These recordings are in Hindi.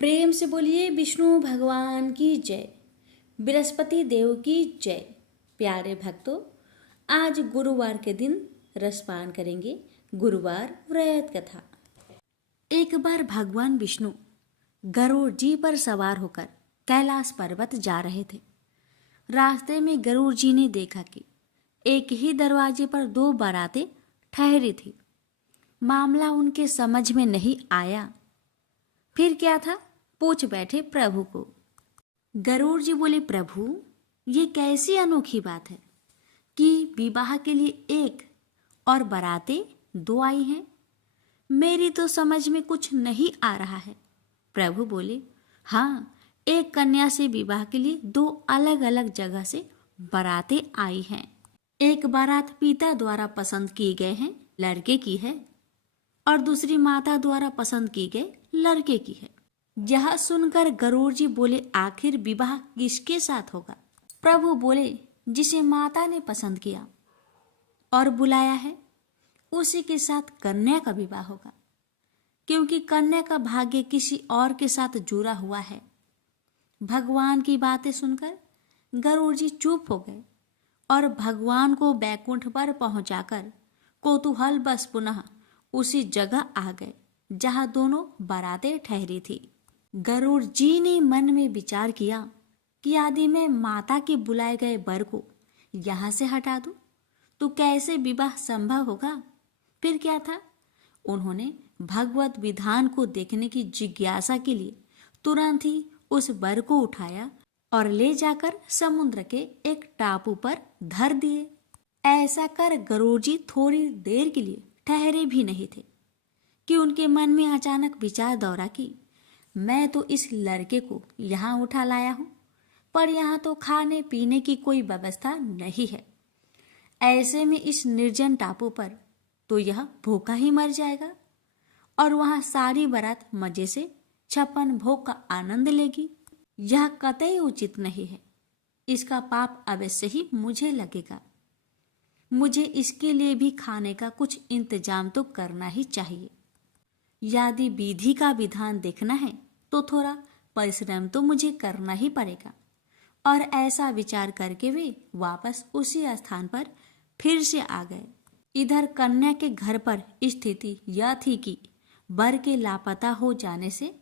प्रेम से बोलिए विष्णु भगवान की जय, बृहस्पति देव की जय। प्यारे भक्तों, आज गुरुवार के दिन रसपान करेंगे। गुरुवार व्रत कथा। एक बार भगवान विष्णु गरुड़ जी पर सवार होकर कैलाश पर्वत जा रहे थे। रास्ते में गरुड़ जी ने देखा कि एक ही दरवाजे पर दो बारातें ठहरी थी। मामला उनके समझ में नहीं आया। फिर क्या था, पूछ बैठे प्रभु को। गरुड़ जी बोले, प्रभु, ये कैसी अनोखी बात है कि विवाह के लिए एक और बारातें दो आई हैं। मेरी तो समझ में कुछ नहीं आ रहा है। प्रभु बोले, हाँ, एक कन्या से विवाह के लिए दो अलग अलग जगह से बारातें आई हैं। एक बारात पिता द्वारा पसंद की गए हैं, लड़के की है, और दूसरी माता द्वारा पसंद की गए लड़के की है। यह सुनकर गरुड़ जी बोले, आखिर विवाह किसके साथ होगा? प्रभु बोले, जिसे माता ने पसंद किया और बुलाया है, उसी के साथ कन्या का विवाह होगा, क्योंकि कन्या का भाग्य किसी और के साथ जुड़ा हुआ है। भगवान की बातें सुनकर गरुड़ जी चुप हो गए और भगवान को बैकुंठ पर पहुंचाकर कौतूहल बस पुनः उसी जगह आ गए जहां दोनों बारातें ठहरी थी। गरुड़ जी ने मन में विचार किया कि यदि मैं माता के बुलाए गए वर को यहाँ से हटा दूं तो कैसे विवाह संभव होगा। फिर क्या था, उन्होंने भगवत विधान को देखने की जिज्ञासा के लिए तुरंत ही उस वर को उठाया और ले जाकर समुद्र के एक टापू पर धर दिए। ऐसा कर गरुड़ जी थोड़ी देर के लिए ठहरे भी नहीं थे कि उनके मन में अचानक विचार दौड़ा कि मैं तो इस लड़के को यहाँ उठा लाया हूँ, पर यहाँ तो खाने पीने की कोई व्यवस्था नहीं है। ऐसे में इस निर्जन टापू पर तो यह भूखा ही मर जाएगा और वहाँ सारी बारात मजे से 56 भोग का आनंद लेगी। यह कतई उचित नहीं है। इसका पाप अवश्य ही मुझे लगेगा। मुझे इसके लिए भी खाने का कुछ इंतजाम तो करना ही चाहिए। यदि विधि का विधान देखना है तो थोड़ा परिश्रम तो मुझे करना ही पड़ेगा। और ऐसा विचार करके वे वापस उसी स्थान पर फिर से आ गए। इधर कन्या के घर पर स्थिति यह थी कि वर के लापता हो जाने से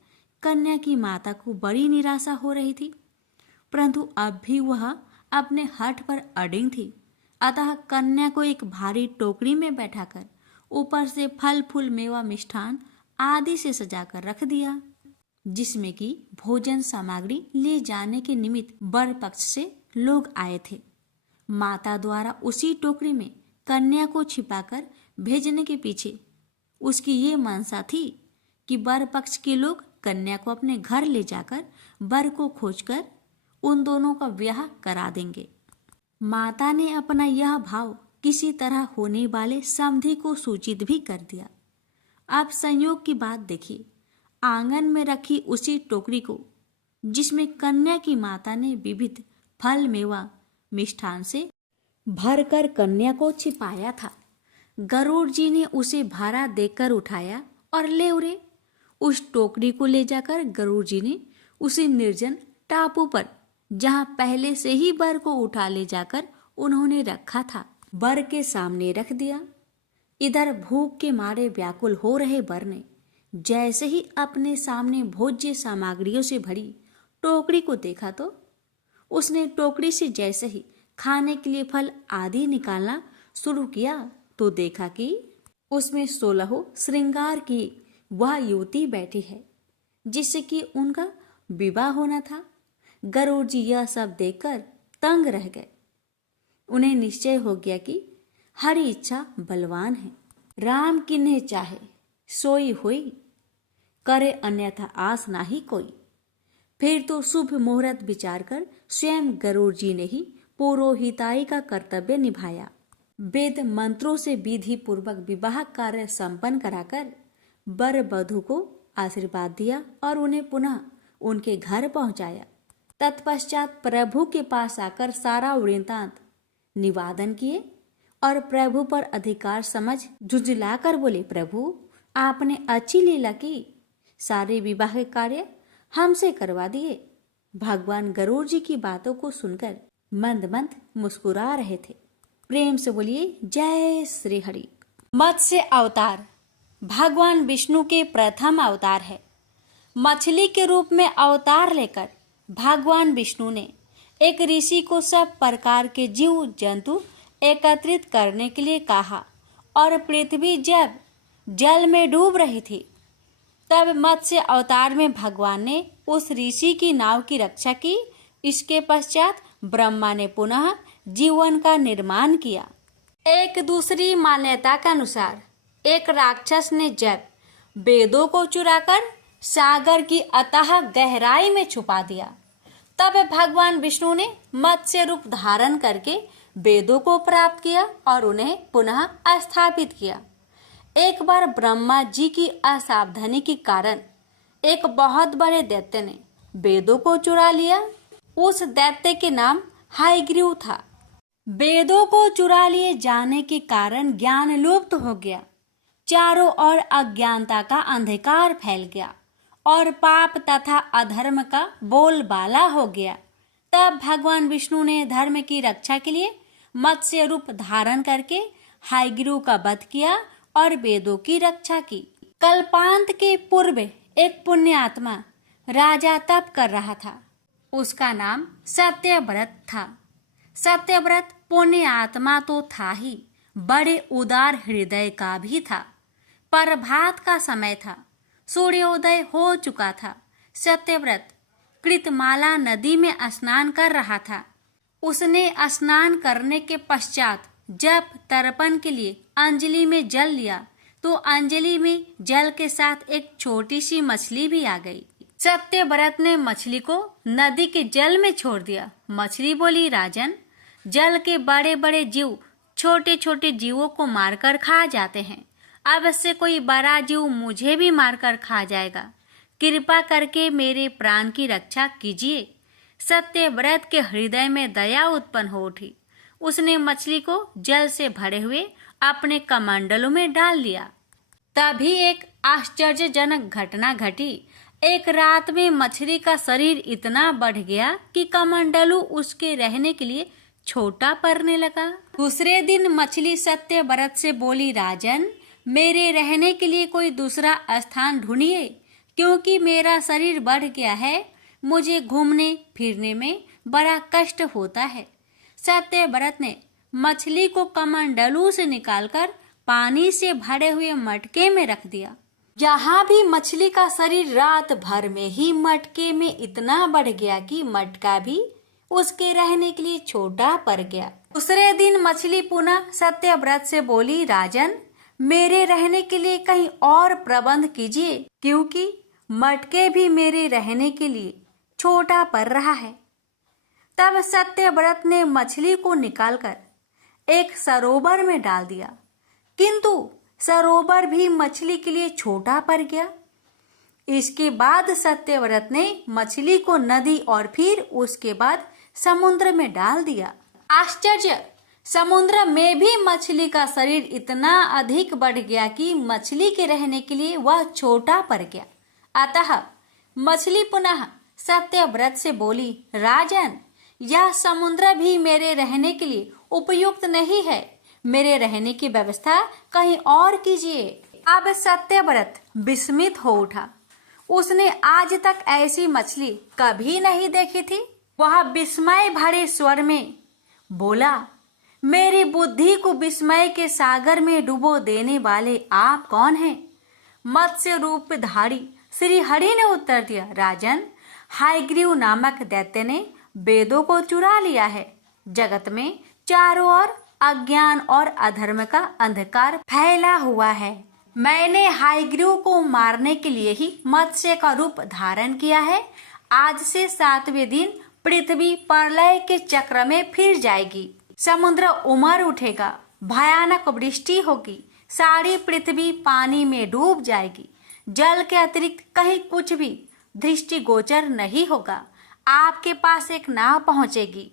कन्या की माता को बड़ी निराशा हो रही थी, परंतु अब भी वह अपने हठ पर अडिग थी। अतः कन्या को एक भारी टोकरी में बैठाकर ऊपर से फल फूल मेवा मिष्ठान आदि से सजाकर रख दिया, जिसमें कि भोजन सामग्री ले जाने के निमित्त वर पक्ष से लोग आए थे। माता द्वारा उसी टोकरी में कन्या को छिपाकर भेजने के पीछे उसकी ये मनसा थी कि वर पक्ष के लोग कन्या को अपने घर ले जाकर वर को खोजकर उन दोनों का ब्याह करा देंगे। माता ने अपना यह भाव किसी तरह होने वाले समधि को सूचित भी कर दिया। अब संयोग की बात देखिए, आंगन में रखी उसी टोकरी को, जिसमें कन्या की माता ने विविध फल मेवा मिष्ठान से भरकर कन्या को छिपाया था, गरुड़ जी ने उसे भारा देकर उठाया और ले उड़े। उस टोकरी को ले जाकर गरुड़ जी ने उसी निर्जन टापू पर, जहां पहले से ही वर को उठा ले जाकर उन्होंने रखा था, वर के सामने रख दिया। इधर भूख के मारे व्याकुल हो रहे वर ने जैसे ही अपने सामने भोज्य सामग्रियों से भरी टोकरी को देखा तो उसने टोकरी से जैसे ही खाने के लिए फल आदि निकालना शुरू किया तो देखा कि उसमें 16 श्रृंगार की वह युवती बैठी है जिससे कि उनका विवाह होना था। गरुड़ जी यह सब देखकर तंग रह गए। उन्हें निश्चय हो गया कि हरि इच्छा बलवान है, राम किन्हे चाहे सोई होई, करे अन्यथा आस नाही कोई। फिर तो शुभ मुहूर्त विचार कर स्वयं गरुड़ जी ने ही पुरोहिताई का कर्तव्य निभाया। वेद मंत्रों से विधि पूर्वक विवाह कार्य संपन्न कराकर वर वधू को आशीर्वाद दिया और उन्हें पुनः उनके घर पहुंचाया। तत्पश्चात प्रभु के पास आकर सारा वृत्तांत निवेदन किए और प्रभु पर अधिकार समझ झुंझलाकर बोले, प्रभु, आपने अच्छी लीला की। सारे विवाह कार्य हमसे करवा दिए। भगवान गरुड़ जी की बातों को सुनकर मंद मंद मुस्कुरा रहे थे। प्रेम से बोलिए जय श्री हरि। मत्स्य अवतार भगवान विष्णु के प्रथम अवतार है। मछली के रूप में अवतार लेकर भगवान विष्णु ने एक ऋषि को सब प्रकार के जीव जंतु एकत्रित करने के लिए कहा और पृथ्वी जब जल में डूब रही थी तब मत्स्य अवतार में भगवान ने उस ऋषि की नाव की रक्षा की। इसके पश्चात ब्रह्मा ने पुनः जीवन का निर्माण किया। एक दूसरी मान्यता के अनुसार एक राक्षस ने जब वेदों को चुराकर सागर की अथाह गहराई में छुपा दिया तब भगवान विष्णु ने मत्स्य रूप धारण करके वेदों को प्राप्त किया और उन्हें पुनः स्थापित किया। एक बार ब्रह्मा जी की असावधानी के कारण एक बहुत बड़े दैत्य ने वेदों को चुरा लिया। उस दैत्य के नाम हायग्रीव था। वेदों को चुरा लिए जाने के कारण ज्ञान लुप्त हो गया। चारों ओर अज्ञानता का अंधकार फैल गया और पाप तथा अधर्म का बोलबाला हो गया। तब भगवान विष्णु ने धर्म की रक्षा के लिए मत्स्य रूप धारण करके हायग्रीव का वध किया और वेदों की रक्षा की। कल्पांत के पूर्व एक पुण्य आत्मा राजा तप कर रहा था। उसका नाम सत्यव्रत था। सत्यव्रत पुण्य आत्मा तो था ही, बड़े उदार हृदय का भी था। प्रभात का समय था, सूर्योदय हो चुका था। सत्यव्रत कृतमाला नदी में स्नान कर रहा था। उसने स्नान करने के पश्चात जब तर्पण के लिए अंजलि में जल लिया तो अंजलि में जल के साथ एक छोटी सी मछली भी आ गई। सत्यव्रत ने मछली को नदी के जल में छोड़ दिया। मछली बोली, राजन, जल के बड़े बड़े जीव छोटे छोटे जीवों को मारकर खा जाते हैं। अब से कोई बड़ा जीव मुझे भी मारकर खा जाएगा। कृपा करके मेरे प्राण की रक्षा कीजिए। सत्यव्रत के हृदय में दया उत्पन्न हो उठी। उसने मछली को जल से भरे हुए अपने कमंडलों में डाल लिया। तभी एक आश्चर्यजनक घटना घटी। एक रात में मछली का शरीर इतना बढ़ गया कि कमंडलू उसके रहने के लिए छोटा पड़ने लगा। दूसरे दिन मछली सत्यव्रत से बोली, राजन, मेरे रहने के लिए कोई दूसरा स्थान ढूंढिए, क्योंकि मेरा शरीर बढ़ गया है। मुझे घूमने फिरने में बड़ा कष्ट होता है। सत्यव्रत ने मछली को कमंडलू से निकालकर पानी से भरे हुए मटके में रख दिया। यहाँ भी मछली का शरीर रात भर में ही मटके में इतना बढ़ गया कि मटका भी उसके रहने के लिए छोटा पड़ गया। दूसरे दिन मछली पुनः सत्यव्रत से बोली, राजन, मेरे रहने के लिए कहीं और प्रबंध कीजिए, क्योंकि मटके भी मेरे रहने के लिए छोटा पड़ रहा है। तब सत्यव्रत ने मछली को निकालकर एक सरोवर में डाल दिया, किंतु सरोवर भी मछली के लिए छोटा पड़ गया। इसके बाद सत्यव्रत ने मछली को नदी और फिर उसके बाद समुद्र में डाल दिया। आश्चर्य! समुद्र में भी मछली का शरीर इतना अधिक बढ़ गया कि मछली के रहने के लिए वह छोटा पड़ गया। अतः मछली पुनः सत्यव्रत से बोली, राजन, यह समुद्र भी मेरे रहने के लिए उपयुक्त नहीं है। मेरे रहने की व्यवस्था कहीं और कीजिए। अब सत्यव्रत विस्मित हो उठा। उसने आज तक ऐसी मछली कभी नहीं देखी थी। वह विस्मय भरे स्वर में बोला, मेरी बुद्धि को विस्मय के सागर में डुबो देने वाले आप कौन हैं? मत्स्य रूपधारी श्री हरि ने उत्तर दिया, राजन, हायग्रीव नामक दैत्य ने वेदों को चुरा लिया है। जगत में चारों ओर अज्ञान और अधर्म का अंधकार फैला हुआ है। मैंने हायग्रीव को मारने के लिए ही मत्स्य का रूप धारण किया है। आज से 7वें दिन पृथ्वी प्रलय के चक्र में फिर जाएगी। समुद्र उमड़ उठेगा, भयानक वृष्टि होगी, सारी पृथ्वी पानी में डूब जाएगी। जल के अतिरिक्त कहीं कुछ भी दृष्टिगोचर नहीं होगा। आपके पास एक नाव पहुंचेगी।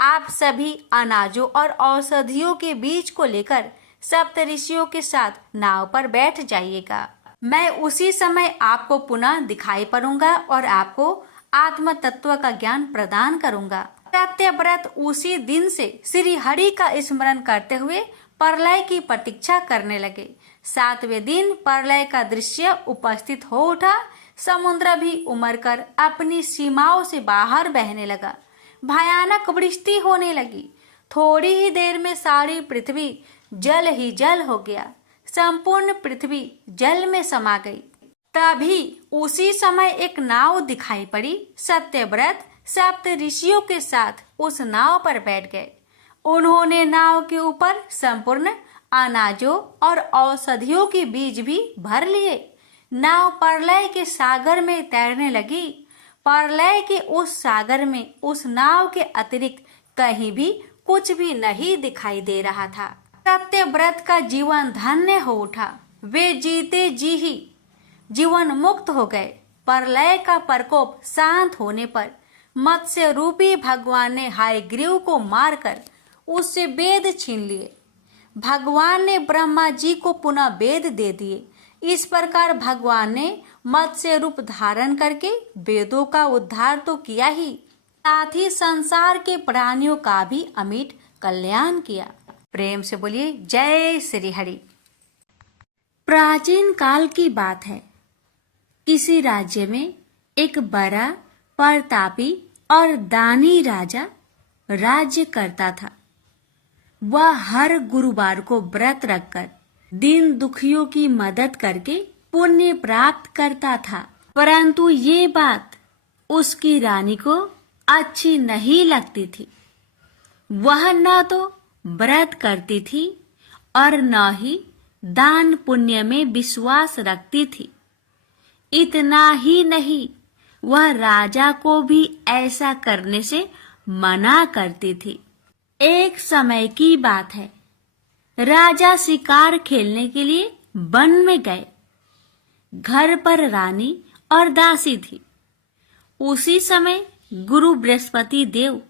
आप सभी अनाजों और औषधियों के बीज को लेकर सप्तऋषियों के साथ नाव पर बैठ जाइएगा। मैं उसी समय आपको पुनः दिखाई पड़ूंगा और आपको आत्म तत्व का ज्ञान प्रदान करूंगा। सत्यव्रत उसी दिन से श्री हरि का स्मरण करते हुए प्रलय की प्रतीक्षा करने लगे। 7वें दिन प्रलय का दृश्य उपस्थित हो उठा। समुद्र भी उमड़ कर अपनी सीमाओं से बाहर बहने लगा। भयानक वृष्टि होने लगी। थोड़ी ही देर में सारी पृथ्वी जल ही जल हो गया। संपूर्ण पृथ्वी जल में समा गई। तभी उसी समय एक नाव दिखाई पड़ी। सत्यव्रत सप्त ऋषियों के साथ उस नाव पर बैठ गए। उन्होंने नाव के ऊपर संपूर्ण अनाजों और औषधियों के बीज भी भर लिए। नाव प्रलय के सागर में तैरने लगी। प्रलय के उस सागर में उस नाव के अतिरिक्त कहीं भी कुछ भी नहीं दिखाई दे रहा था। सत्यव्रत का जीवन धन्य हो उठा। वे जीते जी ही जीवन मुक्त हो गए। प्रलय का प्रकोप शांत होने पर मत्स्य रूपी भगवान ने हयग्रीव को मारकर उससे वेद छीन लिए। भगवान ने ब्रह्मा जी को पुनः वेद दे दिए। इस प्रकार भगवान ने मत्स्य रूप धारण करके वेदों का उद्धार तो किया ही, साथ ही संसार के प्राणियों का भी अमिट कल्याण किया। प्रेम से बोलिए जय श्री हरि। प्राचीन काल की बात है। किसी राज्य में एक बड़ा प्रतापी और दानी राजा राज्य करता था। वह हर गुरुवार को व्रत रखकर दीन दुखियों की मदद करके पुण्य प्राप्त करता था। परंतु ये बात उसकी रानी को अच्छी नहीं लगती थी। वह न तो व्रत करती थी और न ही दान पुण्य में विश्वास रखती थी। इतना ही नहीं, वह राजा को भी ऐसा करने से मना करती थी। एक समय की बात है। राजा शिकार खेलने के लिए वन में गए। घर पर रानी और दासी थी। उसी समय गुरु बृहस्पति देव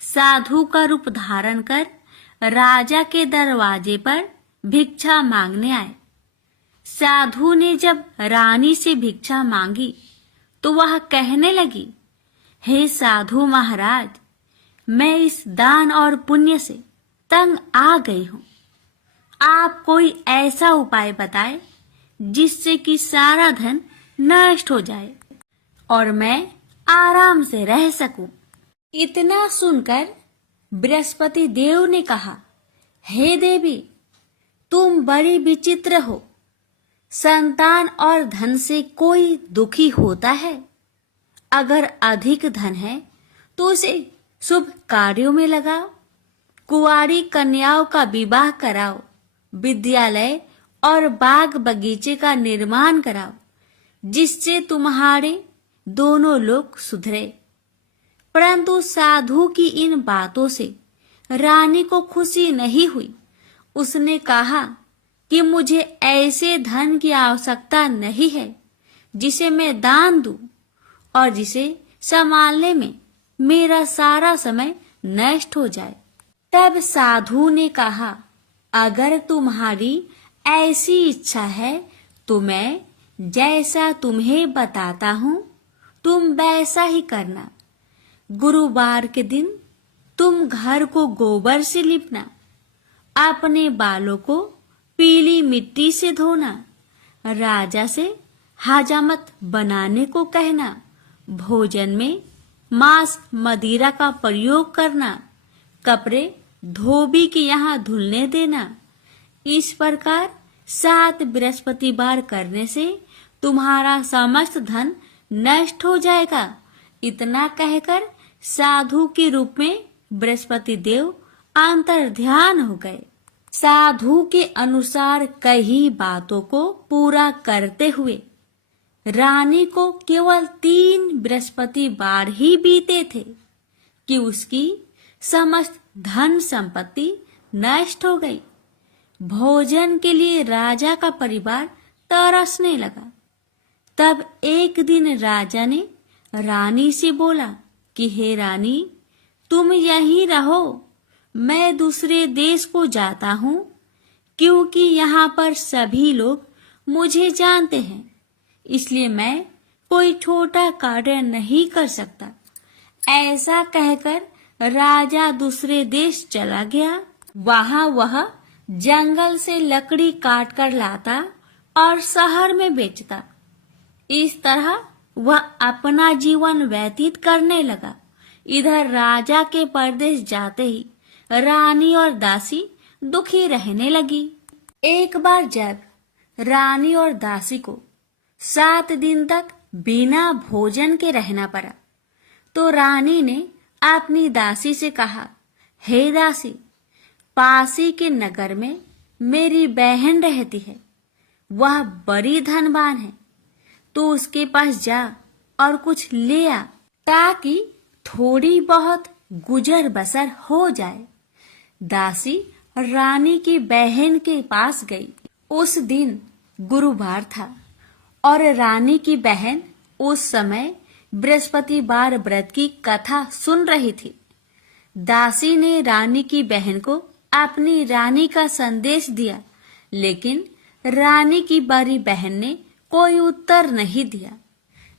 साधु का रूप धारण कर राजा के दरवाजे पर भिक्षा मांगने आए। साधु ने जब रानी से भिक्षा मांगी तो वह कहने लगी, हे साधु महाराज, मैं इस दान और पुण्य से तंग आ गई हूँ। आप कोई ऐसा उपाय बताएं जिससे कि सारा धन नष्ट हो जाए और मैं आराम से रह सकूं। इतना सुनकर बृहस्पति देव ने कहा, हे देवी, तुम बड़ी विचित्र हो। संतान और धन से कोई दुखी होता है? अगर अधिक धन है तो उसे शुभ कार्यों में लगाओ। कुंवारी कन्याओं का विवाह कराओ। विद्यालय और बाग बगीचे का निर्माण कराओ, जिससे तुम्हारे दोनों लोग सुधरे। परंतु साधु की इन बातों से रानी को खुशी नहीं हुई। उसने कहा कि मुझे ऐसे धन की आवश्यकता नहीं है जिसे मैं दान दूं और जिसे संभालने में मेरा सारा समय नष्ट हो जाए। तब साधु ने कहा, अगर तुम्हारी ऐसी इच्छा है तो मैं जैसा तुम्हें बताता हूँ तुम वैसा ही करना। गुरुवार के दिन तुम घर को गोबर से लिपना, अपने बालों को पीली मिट्टी से धोना, राजा से हजामत बनाने को कहना, भोजन में मांस मदिरा का प्रयोग करना, कपड़े धोबी के यहाँ धुलने देना। इस प्रकार 7 बृहस्पतिवार करने से तुम्हारा समस्त धन नष्ट हो जाएगा। इतना कहकर साधु के रूप में बृहस्पति देव अंतर्ध्यान हो गए। साधु के अनुसार कई बातों को पूरा करते हुए रानी को केवल 3 बृहस्पतिवार ही बीते थे कि उसकी समस्त धन संपत्ति नष्ट हो गई। भोजन के लिए राजा का परिवार तरसने लगा। तब एक दिन राजा ने रानी से बोला कि हे रानी, तुम यहीं रहो, मैं दूसरे देश को जाता हूँ, क्योंकि यहाँ पर सभी लोग मुझे जानते हैं, इसलिए मैं कोई छोटा कार्य नहीं कर सकता। ऐसा कहकर राजा दूसरे देश चला गया। वहां वह जंगल से लकड़ी काट कर लाता और शहर में बेचता। इस तरह वह अपना जीवन व्यतीत करने लगा। इधर राजा के परदेश जाते ही रानी और दासी दुखी रहने लगी। एक बार जब रानी और दासी को 7 दिन तक बिना भोजन के रहना पड़ा, तो रानी ने अपनी दासी से कहा, हे दासी, पासी के नगर में मेरी बहन रहती है। वह बड़ी धनवान है, तो उसके पास जा और कुछ ले आ, ताकि थोड़ी बहुत गुजर बसर हो जाए। दासी रानी की बहन के पास गई। उस दिन गुरुवार था और रानी की बहन उस समय बृहस्पतिवार व्रत की कथा सुन रही थी। दासी ने रानी की बहन को अपनी रानी का संदेश दिया, लेकिन रानी की बड़ी बहन ने कोई उत्तर नहीं दिया।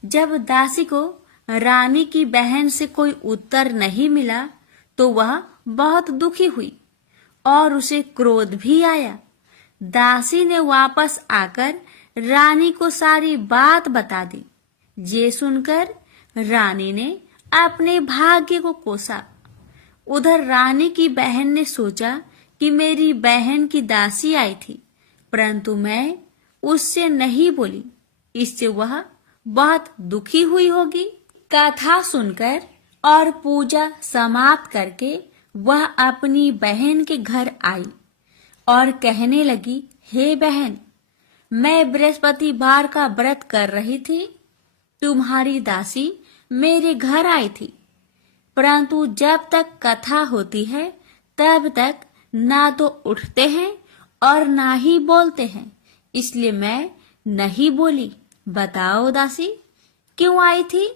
जब दासी को रानी की बहन से कोई उत्तर नहीं मिला, तो वह बहुत दुखी हुई और उसे क्रोध भी आया। दासी ने वापस आकर रानी को सारी बात बता दी। ये सुनकर रानी ने अपने भाग्य को कोसा। उधर रानी की बहन ने सोचा कि मेरी बहन की दासी आई थी, परंतु मैं उससे नहीं बोली, इससे वह बहुत दुखी हुई होगी। कथा सुनकर और पूजा समाप्त करके वह अपनी बहन के घर आई और कहने लगी, हे बहन, मैं बृहस्पतिवार का व्रत कर रही थी। तुम्हारी दासी मेरे घर आई थी, परंतु जब तक कथा होती है तब तक ना तो उठते हैं और ना ही बोलते हैं, इसलिए मैं नहीं बोली। बताओ दासी, क्यों आई थी?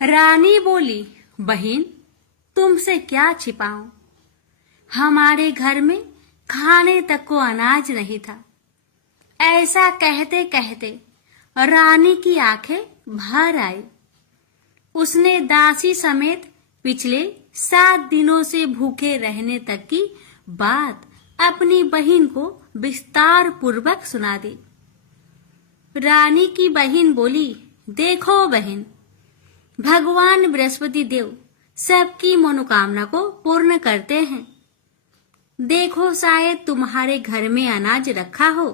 रानी बोली, बहन, तुमसे क्या छिपाऊं? हमारे घर में खाने तक को अनाज नहीं था। ऐसा कहते कहते रानी की आंखें भर आई। उसने दासी समेत पिछले 7 दिनों से भूखे रहने तक की बात अपनी बहन को विस्तार पूर्वक सुना दी। रानी की बहन बोली, देखो बहन, भगवान बृहस्पति देव सबकी मनोकामना को पूर्ण करते हैं। देखो, शायद तुम्हारे घर में अनाज रखा हो।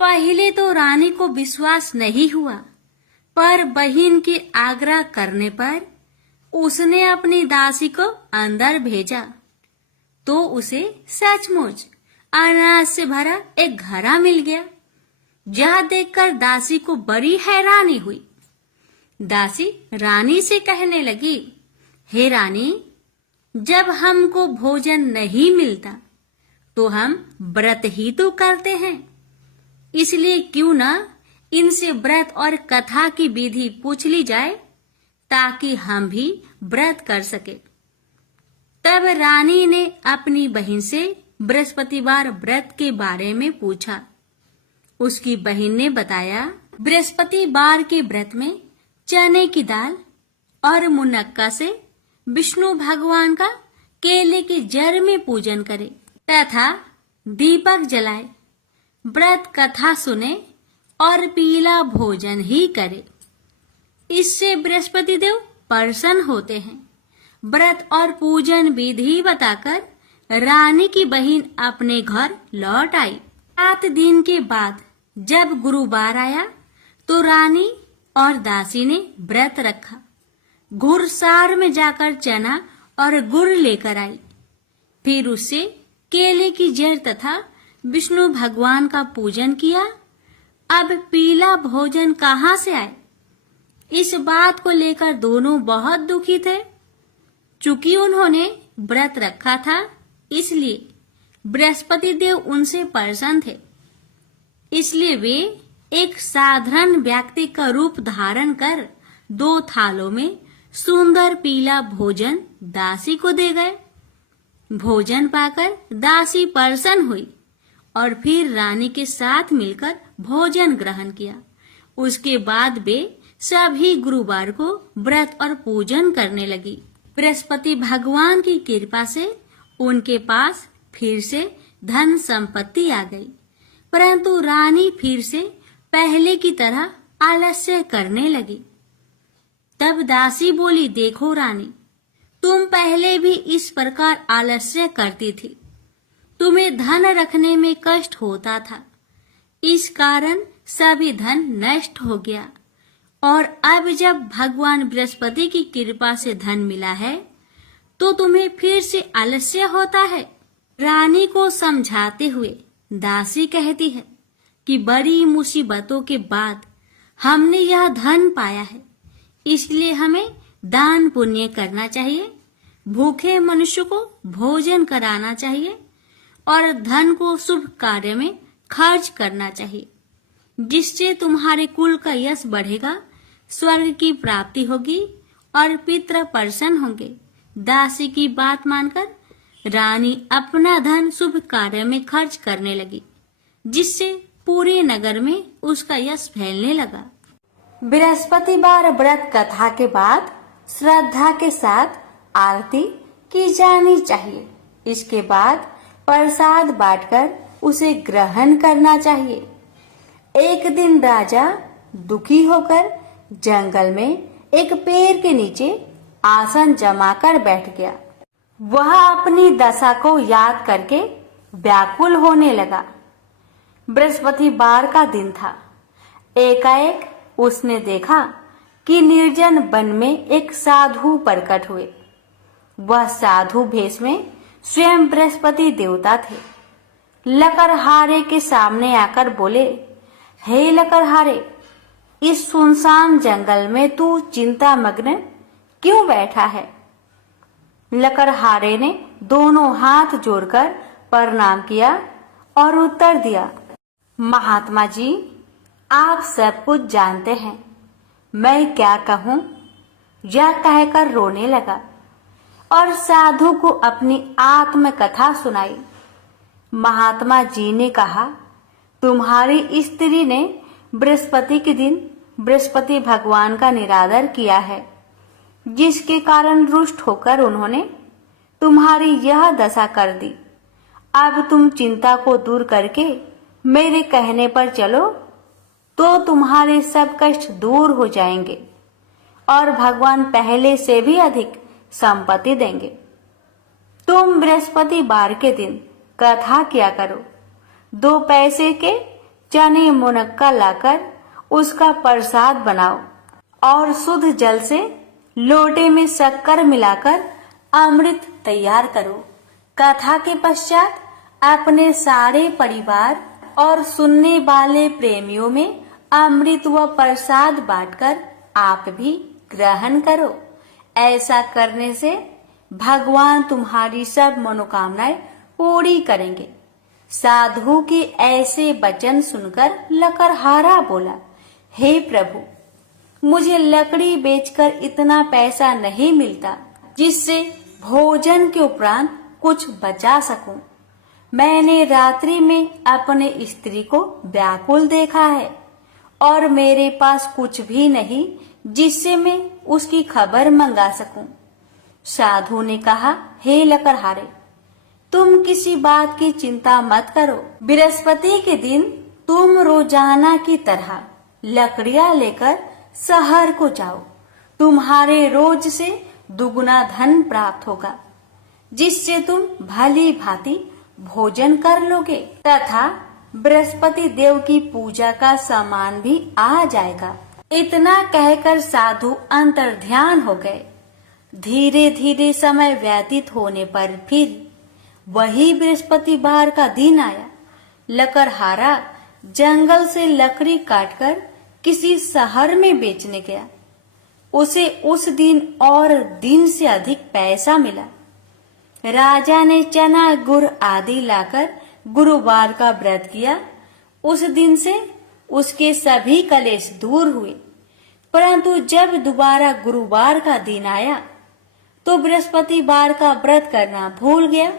पहले तो रानी को विश्वास नहीं हुआ, पर बहन के आग्रह करने पर उसने अपनी दासी को अंदर भेजा, तो उसे सचमुच अनाज से भरा एक घड़ा मिल गया। यह देखकर दासी को बड़ी हैरानी हुई। दासी रानी से कहने लगी, हे रानी, जब हमको भोजन नहीं मिलता तो हम व्रत ही तो करते हैं, इसलिए क्यों न इनसे व्रत और कथा की विधि पूछ ली जाए, ताकि हम भी व्रत कर सके। तब रानी ने अपनी बहन से बृहस्पतिवार व्रत के बारे में पूछा। उसकी बहन ने बताया, बृहस्पतिवार के व्रत में चने की दाल और मुनक्का से विष्णु भगवान का केले के जड़ में पूजन करे तथा दीपक जलाए, व्रत कथा सुने और पीला भोजन ही करे। इससे बृहस्पति देव प्रसन्न होते हैं। व्रत और पूजन विधि बताकर रानी की बहन अपने घर लौट आई। 7 दिन के बाद जब गुरुवार आया तो रानी और दासी ने व्रत रखा। घुड़सार में जाकर चना और गुड़ लेकर आई। फिर उससे केले की जड़ तथा विष्णु भगवान का पूजन किया। अब पीला भोजन कहाँ से आए? इस बात को लेकर दोनों बहुत दुखी थे। चूंकि उन्होंने व्रत रखा था, इसलिए बृहस्पति देव उनसे प्रसन्न थे। इसलिए वे एक साधारण व्यक्ति का रूप धारण कर 2 थालों में सुंदर पीला भोजन दासी को दे गए। भोजन पाकर दासी प्रसन्न हुई और फिर रानी के साथ मिलकर भोजन ग्रहण किया। उसके बाद वे सभी गुरुवार को व्रत और पूजन करने लगी। बृहस्पति भगवान की कृपा से उनके पास फिर से धन संपत्ति आ गई, परंतु रानी फिर से पहले की तरह आलस्य करने लगी। तब दासी बोली, देखो रानी, तुम पहले भी इस प्रकार आलस्य करती थी। तुम्हें धन रखने में कष्ट होता था, इस कारण सभी धन नष्ट हो गया, और अब जब भगवान बृहस्पति की कृपा से धन मिला है तो तुम्हें फिर से आलस्य होता है। रानी को समझाते हुए दासी कहती है कि बड़ी मुसीबतों के बाद हमने यह धन पाया है, इसलिए हमें दान पुण्य करना चाहिए, भूखे मनुष्य को भोजन कराना चाहिए और धन को शुभ कार्य में खर्च करना चाहिए, जिससे तुम्हारे कुल का यश बढ़ेगा, स्वर्ग की प्राप्ति होगी और पितृ प्रसन्न होंगे। दासी की बात मानकर रानी अपना धन शुभ कार्य में खर्च करने लगी, जिससे पूरे नगर में उसका यश फैलने लगा। बृहस्पतिवार व्रत कथा के बाद श्रद्धा के साथ आरती की जानी चाहिए। इसके बाद प्रसाद बांटकर उसे ग्रहण करना चाहिए। एक दिन राजा दुखी होकर जंगल में एक पेड़ के नीचे आसन जमाकर बैठ गया। वह अपनी दशा को याद करके व्याकुल होने लगा। बृहस्पतिवार का दिन था। एकाएक उसने देखा कि निर्जन वन में एक साधु प्रकट हुए। वह साधु भेष में स्वयं बृहस्पति देवता थे। लकड़हारे के सामने आकर बोले, हे लकड़हारे, इस सुनसान जंगल में तू चिंता मग्न क्यों बैठा है? लकड़हारे ने दोनों हाथ जोड़कर प्रणाम किया और उत्तर दिया, महात्मा जी, आप सब कुछ जानते हैं, मैं क्या कहूँ? यह कहकर रोने लगा और साधु को अपनी आत्मकथा सुनाई। महात्मा जी ने कहा, तुम्हारी स्त्री ने बृहस्पति के दिन बृहस्पति भगवान का निरादर किया है, जिसके कारण रुष्ट होकर उन्होंने तुम्हारी यह दशा कर दी। अब तुम चिंता को दूर करके मेरे कहने पर चलो तो तुम्हारे सब कष्ट दूर हो जाएंगे और भगवान पहले से भी अधिक संपत्ति देंगे। तुम बृहस्पतिवार के दिन कथा किया करो। 2 पैसे के चने मुनक्का लाकर उसका प्रसाद बनाओ और शुद्ध जल से लोटे में शक्कर मिलाकर अमृत तैयार करो। कथा के पश्चात अपने सारे परिवार और सुनने वाले प्रेमियों में अमृत व प्रसाद बांटकर आप भी ग्रहण करो। ऐसा करने से भगवान तुम्हारी सब मनोकामनाएं पूरी करेंगे। साधु के ऐसे वचन सुनकर लकड़हारा बोला, हे प्रभु, मुझे लकड़ी बेचकर इतना पैसा नहीं मिलता जिससे भोजन के उपरांत कुछ बचा सकूं। मैंने रात्रि में अपने स्त्री को व्याकुल देखा है और मेरे पास कुछ भी नहीं जिससे मैं उसकी खबर मंगा सकूं। साधु ने कहा, हे लकड़हारे, तुम किसी बात की चिंता मत करो। बृहस्पति के दिन तुम रोजाना की तरह लकड़ियां लेकर शहर को जाओ। तुम्हारे रोज से दुगुना धन प्राप्त होगा, जिससे तुम भली भांति भोजन कर लोगे तथा बृहस्पति देव की पूजा का सामान भी आ जाएगा। इतना कहकर साधु अंतर्ध्यान हो गए। धीरे धीरे समय व्यतीत होने पर फिर वही बृहस्पतिवार का दिन आया। लकड़हारा जंगल से लकड़ी काटकर किसी शहर में बेचने गया। उसे उस दिन और दिन से अधिक पैसा मिला। राजा ने चना गुड़ आदि लाकर गुरुवार का व्रत किया। उस दिन से उसके सभी कलेश दूर हुए। परंतु जब दोबारा गुरुवार का दिन आया तो बृहस्पतिवार का व्रत करना भूल गया।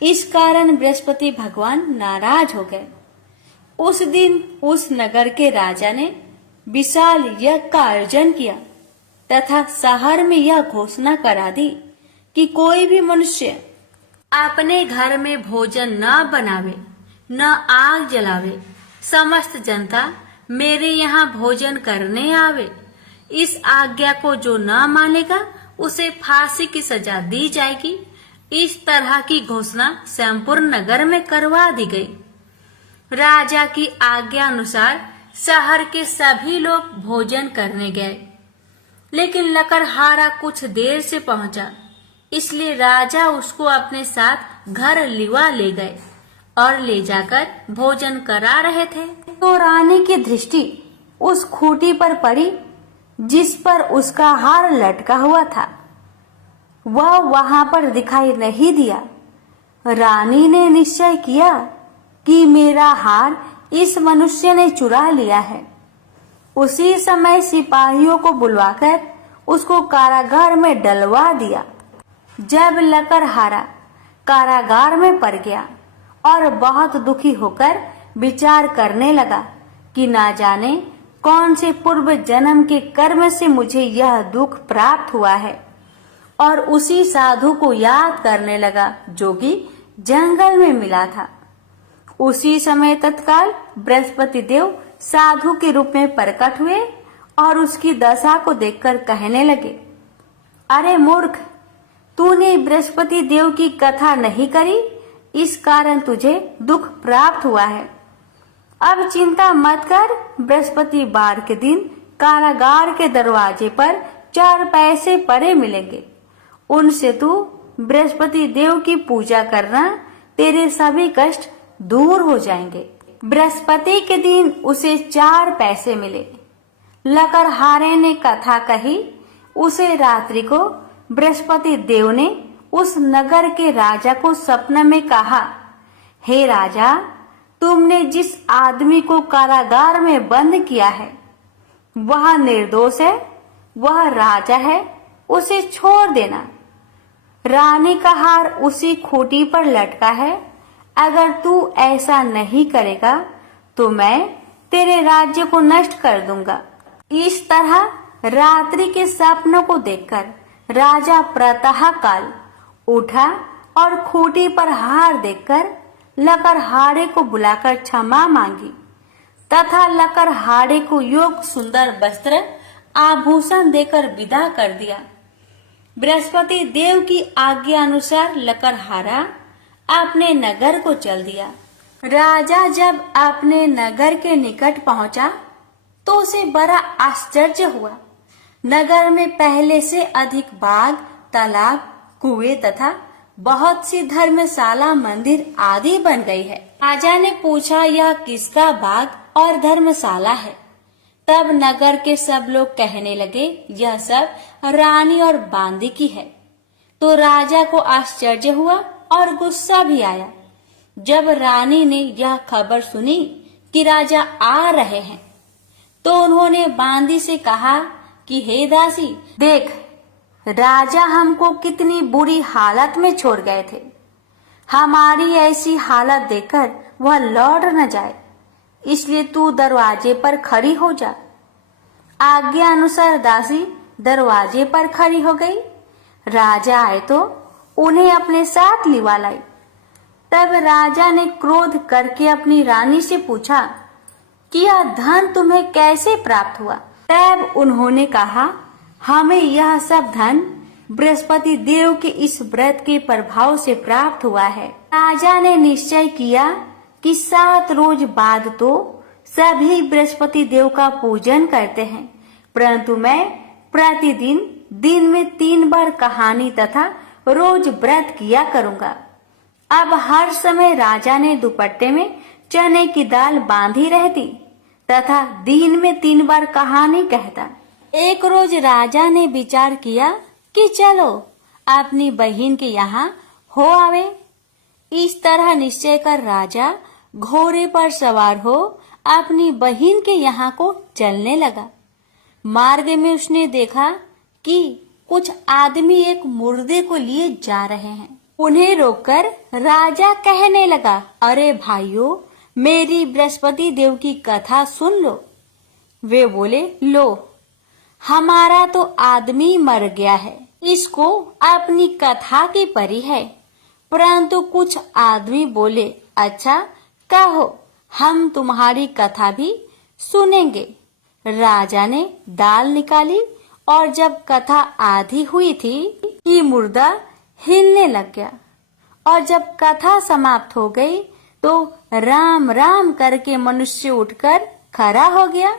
इस कारण बृहस्पति भगवान नाराज हो गए। उस दिन उस नगर के राजा ने विशाल यज्ञ का आयोजन किया तथा शहर में यह घोषणा करा दी कि कोई भी मनुष्य अपने घर में भोजन न बनावे, न आग जलावे। समस्त जनता मेरे यहाँ भोजन करने आवे। इस आज्ञा को जो न मानेगा उसे फांसी की सजा दी जाएगी। इस तरह की घोषणा संपूर्ण नगर में करवा दी गई। राजा की आज्ञा अनुसार शहर के सभी लोग भोजन करने गए, लेकिन लकड़हारा कुछ देर से पहुंचा, इसलिए राजा उसको अपने साथ घर लिवा ले गए और ले जाकर भोजन करा रहे थे। तो रानी की दृष्टि उस खूंटी पर पड़ी जिस पर उसका हार लटका हुआ था। वह वहां पर दिखाई नहीं दिया। रानी ने निश्चय किया कि मेरा हार इस मनुष्य ने चुरा लिया है। उसी समय सिपाहियों को बुलवाकर उसको कारागार में डलवा दिया। जब लकड़हारा कारागार में पड़ गया और बहुत दुखी होकर विचार करने लगा कि ना जाने कौन से पूर्व जन्म के कर्म से मुझे यह दुख प्राप्त हुआ है, और उसी साधु को याद करने लगा जो कि जंगल में मिला था। उसी समय तत्काल बृहस्पति देव साधु के रूप में प्रकट हुए और उसकी दशा को देखकर कहने लगे, अरे मूर्ख, तूने बृहस्पति देव की कथा नहीं करी, इस कारण तुझे दुख प्राप्त हुआ है। अब चिंता मत कर। बृहस्पति वार के दिन कारागार के दरवाजे पर 4 पैसे पड़े मिलेंगे। उनसे तू बृहस्पति देव की पूजा करना, तेरे सभी कष्ट दूर हो जाएंगे। बृहस्पति के दिन उसे 4 पैसे मिले। लकड़हारे ने कथा कही। उसे रात्रि को बृहस्पति देव ने उस नगर के राजा को सपने में कहा, हे राजा, तुमने जिस आदमी को कारागार में बंद किया है वह निर्दोष है, वह राजा है, उसे छोड़ देना। रानी का हार उसी खूंटी पर लटका है। अगर तू ऐसा नहीं करेगा तो मैं तेरे राज्य को नष्ट कर दूंगा। इस तरह रात्रि के सपनों को देखकर राजा प्रातः काल उठा और खूंटी पर हार देखकर लकड़हारे को बुलाकर क्षमा मांगी तथा लकड़हारे को योग्य सुंदर वस्त्र आभूषण देकर विदा कर दिया। बृहस्पति देव की आज्ञा अनुसार लकड़हारा अपने नगर को चल दिया। राजा जब अपने नगर के निकट पहुंचा तो उसे बड़ा आश्चर्य हुआ। नगर में पहले से अधिक बाग, तालाब, कुएं तथा बहुत सी धर्मशाला, मंदिर आदि बन गई है। राजा ने पूछा, यह किसका बाग और धर्मशाला है? तब नगर के सब लोग कहने लगे, यह सब रानी और बांदी की है। तो राजा को आश्चर्य हुआ और गुस्सा भी आया। जब रानी ने यह खबर सुनी कि राजा आ रहे हैं तो उन्होंने बांदी से कहा कि हे दासी, देख, राजा हमको कितनी बुरी हालत में छोड़ गए थे। हमारी ऐसी हालत देखकर वह लौट न जाए, इसलिए तू दरवाजे पर खड़ी हो जा। आज्ञा अनुसार दासी दरवाजे पर खड़ी हो गई। राजा आए तो उन्हें अपने साथ लिवा लाई। तब राजा ने क्रोध करके अपनी रानी से पूछा कि यह धन तुम्हें कैसे प्राप्त हुआ? तब उन्होंने कहा, हमें यह सब धन बृहस्पति देव के इस व्रत के प्रभाव से प्राप्त हुआ है। राजा ने निश्चय किया कि 7 रोज बाद तो सभी बृहस्पति देव का पूजन करते हैं, परंतु मैं प्रतिदिन दिन में 3 बार कहानी तथा रोज व्रत किया करूंगा। अब हर समय राजा ने दुपट्टे में चने की दाल बांधी रहती तथा दिन में 3 बार कहानी कहता। एक रोज राजा ने विचार किया कि चलो अपनी बहन के यहाँ हो आवे। इस तरह निश्चय कर राजा घोड़े पर सवार हो अपनी बहन के यहाँ को चलने लगा। मार्ग में उसने देखा कि कुछ आदमी एक मुर्दे को लिए जा रहे हैं। उन्हें रोककर राजा कहने लगा, अरे भाइयों, मेरी बृहस्पति देव की कथा सुन लो। वे बोले, लो, हमारा तो आदमी मर गया है, इसको अपनी कथा की परी है। परंतु कुछ आदमी बोले, अच्छा कहो, हम तुम्हारी कथा भी सुनेंगे। राजा ने दाल निकाली और जब कथा आधी हुई थी कि मुर्दा हिलने लग गया, और जब कथा समाप्त हो गई तो राम राम करके मनुष्य उठकर खड़ा हो गया।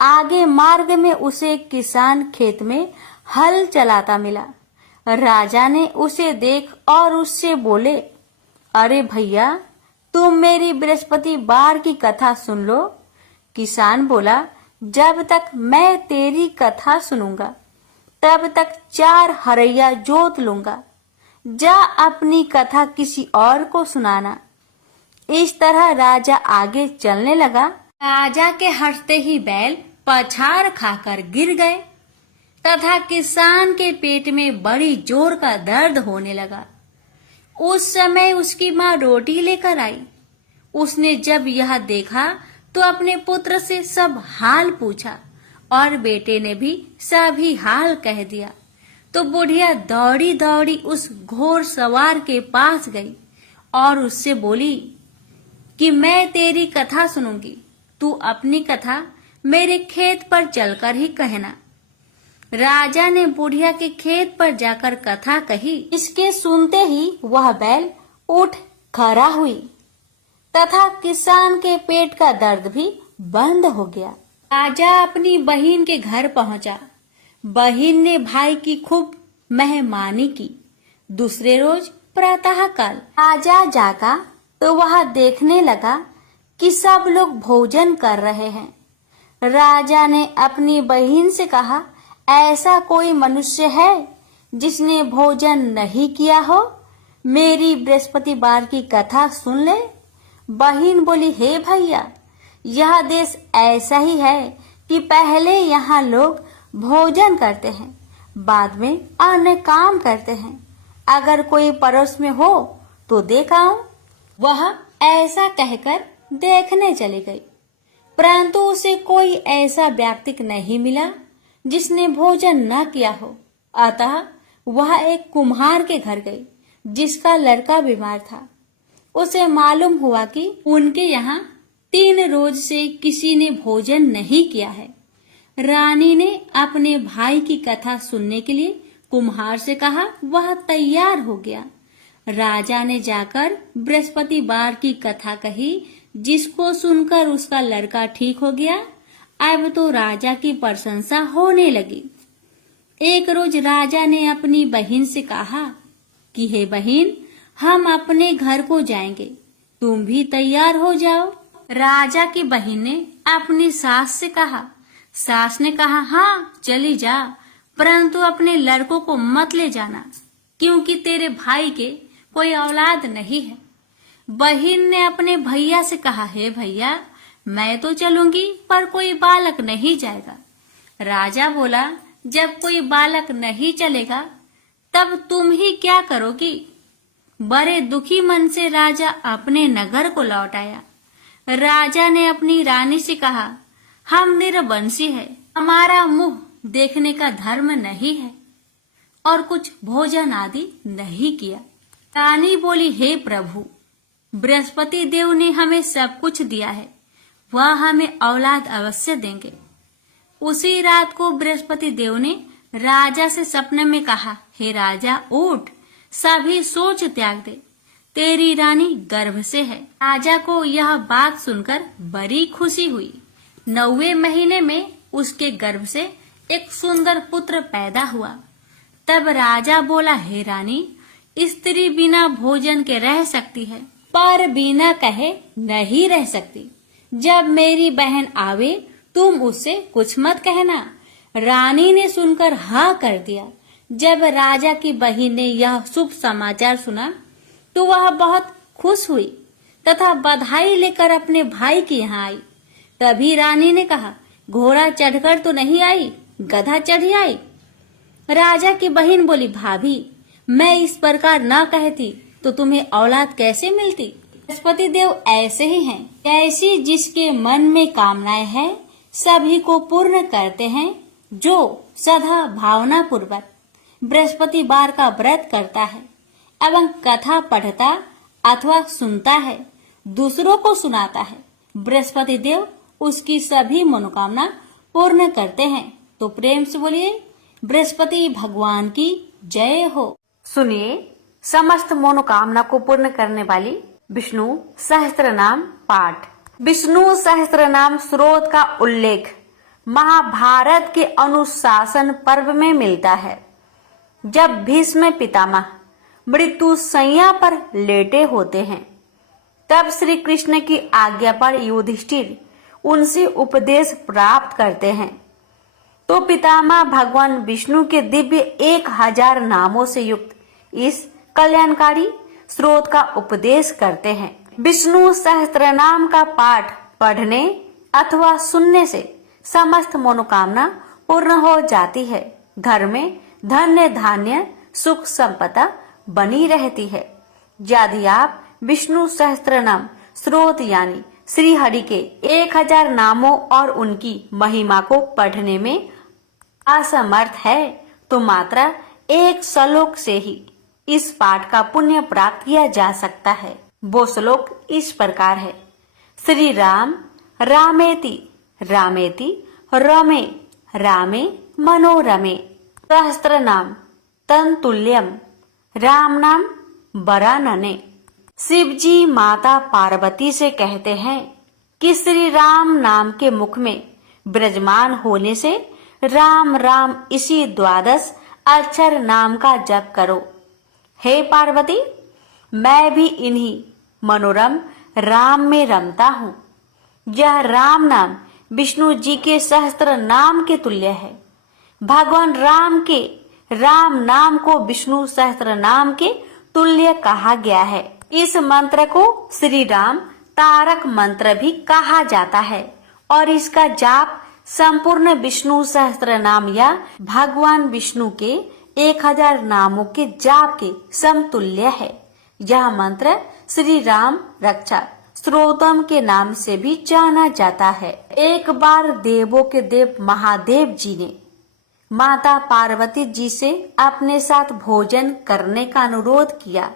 आगे मार्ग में उसे एक किसान खेत में हल चलाता मिला। राजा ने उसे देख और उससे बोले, अरे भैया, तुम मेरी बृहस्पतिवार की कथा सुन लो। किसान बोला, जब तक मैं तेरी कथा सुनूंगा तब तक 4 हरैया जोत लूंगा। जा अपनी कथा किसी और को सुनाना। इस तरह राजा आगे चलने लगा। राजा के हटते ही बैल पछाड़ खाकर गिर गए तथा किसान के पेट में बड़ी जोर का दर्द होने लगा। उस समय उसकी माँ रोटी लेकर आई। उसने जब यह देखा तो अपने पुत्र से सब हाल पूछा और बेटे ने भी सभी हाल कह दिया। तो बुढ़िया दौड़ी दौड़ी उस घोड़ सवार के पास गई और उससे बोली कि मैं तेरी कथा सुनूंगी, तू अपनी कथा मेरे खेत पर चलकर ही कहना। राजा ने बुढ़िया के खेत पर जाकर कथा कही। इसके सुनते ही वह बैल उठ खड़ा हुई तथा किसान के पेट का दर्द भी बंद हो गया। राजा अपनी बहिन के घर पहुंचा। बहिन ने भाई की खूब मेहमानी की। दूसरे रोज प्रातः काल राजा जागा तो वह देखने लगा कि सब लोग भोजन कर रहे हैं। राजा ने अपनी बहिन से कहा, ऐसा कोई मनुष्य है जिसने भोजन नहीं किया हो? मेरी बृहस्पतिवार की कथा सुन ले। बहिन बोली, हे भैया, यह देश ऐसा ही है कि पहले यहाँ लोग भोजन करते हैं, बाद में अन्य काम करते हैं। अगर कोई पड़ोस में हो तो देख आऊं। वह ऐसा कहकर देखने चली गई, परंतु उसे कोई ऐसा व्यक्ति नहीं मिला जिसने भोजन न किया हो। अतः वह एक कुम्हार के घर गई जिसका लड़का बीमार था। उसे मालूम हुआ कि उनके यहाँ 3 रोज से किसी ने भोजन नहीं किया है। रानी ने अपने भाई की कथा सुनने के लिए कुम्हार से कहा। वह तैयार हो गया। राजा ने जाकर बृहस्पतिवार की कथा कही, जिसको सुनकर उसका लड़का ठीक हो गया। अब तो राजा की प्रशंसा होने लगी। एक रोज राजा ने अपनी बहन से कहा कि हे बहन, हम अपने घर को जाएंगे, तुम भी तैयार हो जाओ। राजा की बहन ने अपनी सास से कहा। सास ने कहा, हाँ चली जा, परंतु अपने लड़कों को मत ले जाना, क्योंकि तेरे भाई के कोई औलाद नहीं है। बहन ने अपने भैया से कहा, हे भैया, मैं तो चलूंगी पर कोई बालक नहीं जाएगा। राजा बोला, जब कोई बालक नहीं चलेगा तब तुम ही क्या करोगी? बड़े दुखी मन से राजा अपने नगर को लौट आया। राजा ने अपनी रानी से कहा, हम निरवंशी है, हमारा मुंह देखने का धर्म नहीं है और कुछ भोजन आदि नहीं किया। रानी बोली, हे प्रभु, बृहस्पति देव ने हमें सब कुछ दिया है, वह हमें औलाद अवश्य देंगे। उसी रात को बृहस्पति देव ने राजा से सपने में कहा, हे राजा, उठ, सभी सोच त्याग दे, तेरी रानी गर्भ से है। राजा को यह बात सुनकर बड़ी खुशी हुई। 9वें महीने में उसके गर्भ से एक सुंदर पुत्र पैदा हुआ। तब राजा बोला, हे रानी, स्त्री बिना भोजन के रह सकती है, पर बिना कहे नहीं रह सकती। जब मेरी बहन आवे तुम उससे कुछ मत कहना। रानी ने सुनकर हाँ कर दिया। जब राजा की बहन ने यह शुभ समाचार सुना तो वह बहुत खुश हुई तथा बधाई लेकर अपने भाई के यहाँ आई। तभी रानी ने कहा, घोड़ा चढ़कर तो नहीं आई, गधा चढ़ी आई। राजा की बहन बोली, भाभी, मैं इस प्रकार न कहती तो तुम्हें औलाद कैसे मिलती? बृहस्पति देव ऐसे ही हैं, ऐसी जिसके मन में कामनाएं हैं सभी को पूर्ण करते हैं, जो सदा भावना पूर्वक बृहस्पतिवार का व्रत करता है एवं कथा पढ़ता अथवा सुनता है, दूसरों को सुनाता है, बृहस्पति देव उसकी सभी मनोकामना पूर्ण करते हैं। तो प्रेम से बोलिए बृहस्पति भगवान की जय हो। सुनिए समस्त मनोकामना को पूर्ण करने वाली विष्णु सहस्त्र नाम पाठ। विष्णु सहस्त्र नाम स्रोत का उल्लेख महाभारत के अनुशासन पर्व में मिलता है। जब भीष्म पितामह मृत्यु शैया पर लेटे होते हैं, तब श्री कृष्ण की आज्ञा पर युधिष्ठिर उनसे उपदेश प्राप्त करते हैं। तो पितामह भगवान विष्णु के दिव्य 1000 नामों से युक्त इस कल्याणकारी स्रोत का उपदेश करते हैं। विष्णु सहस्त्र नाम का पाठ पढ़ने अथवा सुनने से समस्त मनोकामना पूर्ण हो जाती है। घर में धन्य धान्य सुख संपदा बनी रहती है। यदि आप विष्णु सहस्त्र नाम स्रोत यानी श्री हरि के 1000 नामों और उनकी महिमा को पढ़ने में असमर्थ है, तो मात्र एक श्लोक से ही इस पाठ का पुण्य प्राप्त किया जा सकता है। वो श्लोक इस प्रकार है। श्री राम रामेति रामेति रमे रामे मनोरमे सहस्त्र नाम तन्तुल्यम राम नाम बरानने। शिव जी माता पार्वती से कहते हैं कि श्री राम नाम के मुख में विराजमान होने से राम राम इसी 12 अक्षर नाम का जप करो। हे पार्वती, मैं भी इन्हीं मनोरम राम में रमता हूँ। यह राम नाम विष्णु जी के सहस्त्र नाम के तुल्य है। भगवान राम के राम नाम को विष्णु सहस्त्र नाम के तुल्य कहा गया है। इस मंत्र को श्री राम तारक मंत्र भी कहा जाता है और इसका जाप संपूर्ण विष्णु सहस्त्र नाम या भगवान विष्णु के 1000 नामों के जाप के समतुल्य है। यह मंत्र श्री राम रक्षा स्त्रोतम के नाम से भी जाना जाता है। एक बार देवों के देव महादेव जी ने माता पार्वती जी से अपने साथ भोजन करने का अनुरोध किया,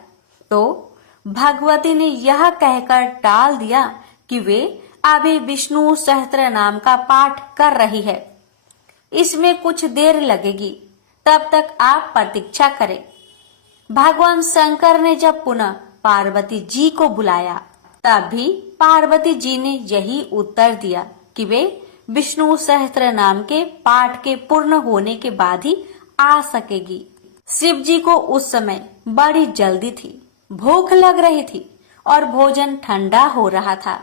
तो भगवती ने यह कहकर टाल दिया कि वे अभी विष्णु सहस्त्र नाम का पाठ कर रही है, इसमें कुछ देर लगेगी, तब तक आप प्रतीक्षा करें। भगवान शंकर ने जब पुनः पार्वती जी को बुलाया, तब भी पार्वती जी ने यही उत्तर दिया कि वे विष्णु सहस्त्र नाम के पाठ के पूर्ण होने के बाद ही आ सकेगी। शिव जी को उस समय बड़ी जल्दी थी, भूख लग रही थी और भोजन ठंडा हो रहा था।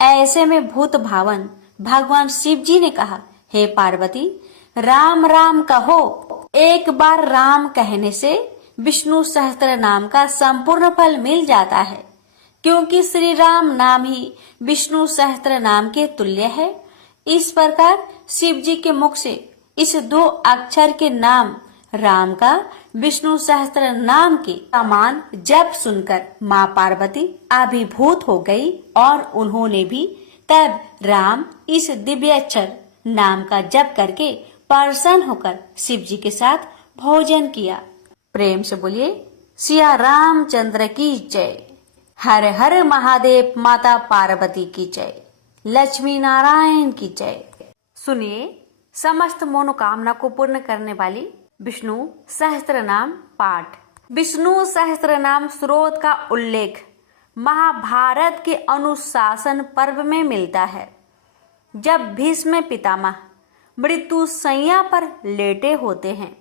ऐसे में भूत भावन भगवान शिव जी ने कहा, हे पार्वती, राम राम कहो। एक बार राम कहने से विष्णु सहस्त्र नाम का संपूर्ण फल मिल जाता है, क्योंकि श्री राम नाम ही विष्णु सहस्त्र नाम के तुल्य है। इस प्रकार शिव जी के मुख से इस 2 अक्षर के नाम राम का विष्णु सहस्त्र नाम के समान जप सुनकर माँ पार्वती अभिभूत हो गई और उन्होंने भी तब राम इस दिव्य अक्षर नाम का जप करके प्रसन्न होकर शिव जी के साथ भोजन किया। प्रेम से बोलिए सिया रामचंद्र की जय। हर हर महादेव, माता पार्वती की जय, लक्ष्मी नारायण की जय। सुनिए समस्त मनोकामना को पूर्ण करने वाली विष्णु सहस्त्र नाम पाठ। विष्णु सहस्त्र नाम स्रोत का उल्लेख महाभारत के अनुशासन पर्व में मिलता है। जब भीष्म पितामह मृत्यु शैया पर लेटे होते हैं,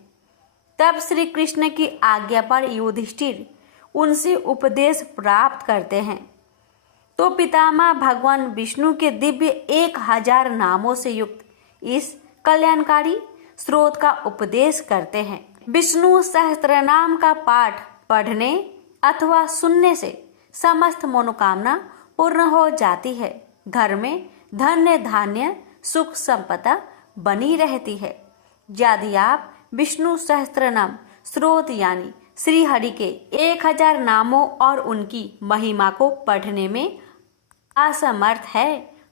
तब श्री कृष्ण की आज्ञा पर युधिष्ठिर उनसे उपदेश प्राप्त करते हैं। तो पितामह भगवान विष्णु के दिव्य 1000 नामों से युक्त इस कल्याणकारी स्रोत का उपदेश करते हैं। विष्णु सहस्त्र नाम का पाठ पढ़ने अथवा सुनने से समस्त मनोकामना पूर्ण हो जाती है। घर में धन्य धान्य सुख संपदा बनी रहती है। यदि आप विष्णु सहस्त्र नाम स्रोत यानी श्री हरि के 1000 नामों और उनकी महिमा को पढ़ने में असमर्थ है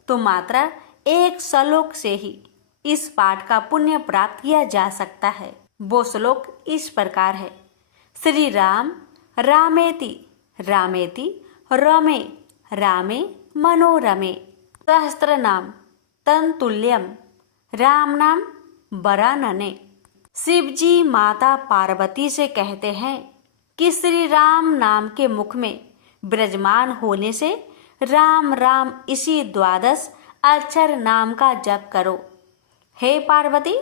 तो मात्र एक श्लोक से ही इस पाठ का पुण्य प्राप्त किया जा सकता है। वो श्लोक इस प्रकार है। श्री राम रामेति रामेति रमे रामे मनोरमे सहस्त्र नाम तन्तुल्यम राम नाम बरानने। शिव जी माता पार्वती से कहते हैं कि श्री राम नाम के मुख में विराजमान होने से राम राम इसी 12 अक्षर नाम का जप करो। हे पार्वती,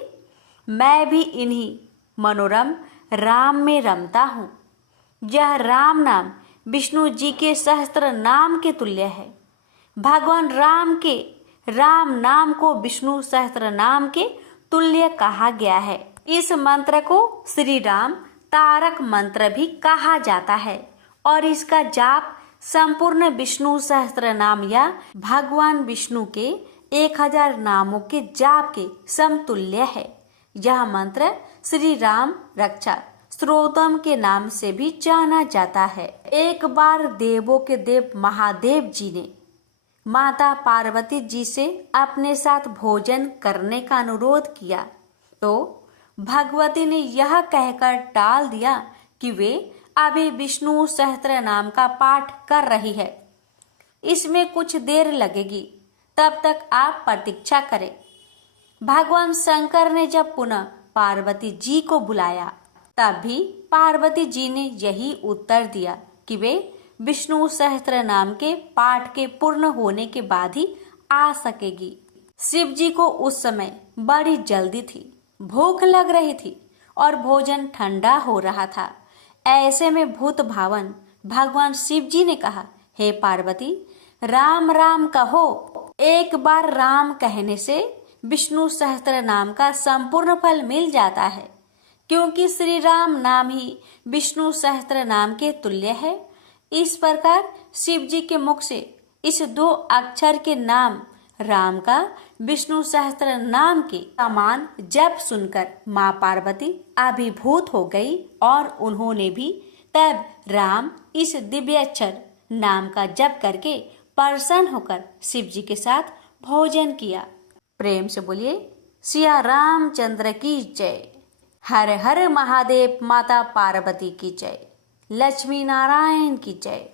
मैं भी इन्हीं मनोरम राम में रमता हूँ। यह राम नाम विष्णु जी के सहस्त्र नाम के तुल्य है। भगवान राम के राम नाम को विष्णु सहस्त्र नाम के तुल्य कहा गया है। इस मंत्र को श्री राम तारक मंत्र भी कहा जाता है और इसका जाप संपूर्ण विष्णु सहस्त्र नाम या भगवान विष्णु के 1000 नामों के जाप के समतुल्य है। यह मंत्र श्री राम रक्षा स्तोत्रम के नाम से भी जाना जाता है। एक बार देवों के देव महादेव जी ने माता पार्वती जी से अपने साथ भोजन करने का अनुरोध किया तो भगवती ने यह कहकर टाल दिया कि वे अभी विष्णु सहस्त्र नाम का पाठ कर रही है, इसमें कुछ देर लगेगी, तब तक आप प्रतीक्षा करें। भगवान शंकर ने जब पुनः पार्वती जी को बुलाया तब भी पार्वती जी ने यही उत्तर दिया कि वे विष्णु सहस्त्र नाम के पाठ के पूर्ण होने के बाद ही आ सकेगी। शिव जी को उस समय बड़ी जल्दी थी, भूख लग रही थी और भोजन ठंडा हो रहा था। ऐसे में भूत भावन भगवान शिव जी ने कहा, हे पार्वती, राम राम कहो। एक बार राम कहने से विष्णु सहस्त्र नाम का संपूर्ण फल मिल जाता है, क्योंकि श्री राम नाम ही विष्णु सहस्त्र नाम के तुल्य है। इस प्रकार शिव जी के मुख से इस 2 अक्षर के नाम राम का विष्णु सहस्त्र नाम के समान जप सुनकर माँ पार्वती अभिभूत हो गई और उन्होंने भी तब राम इस दिव्य अक्षर नाम का जप करके प्रसन्न होकर शिव जी के साथ भोजन किया। प्रेम से बोलिए सिया रामचंद्र की जय। हर हर महादेव। माता पार्वती की जय। लक्ष्मी नारायण की जय।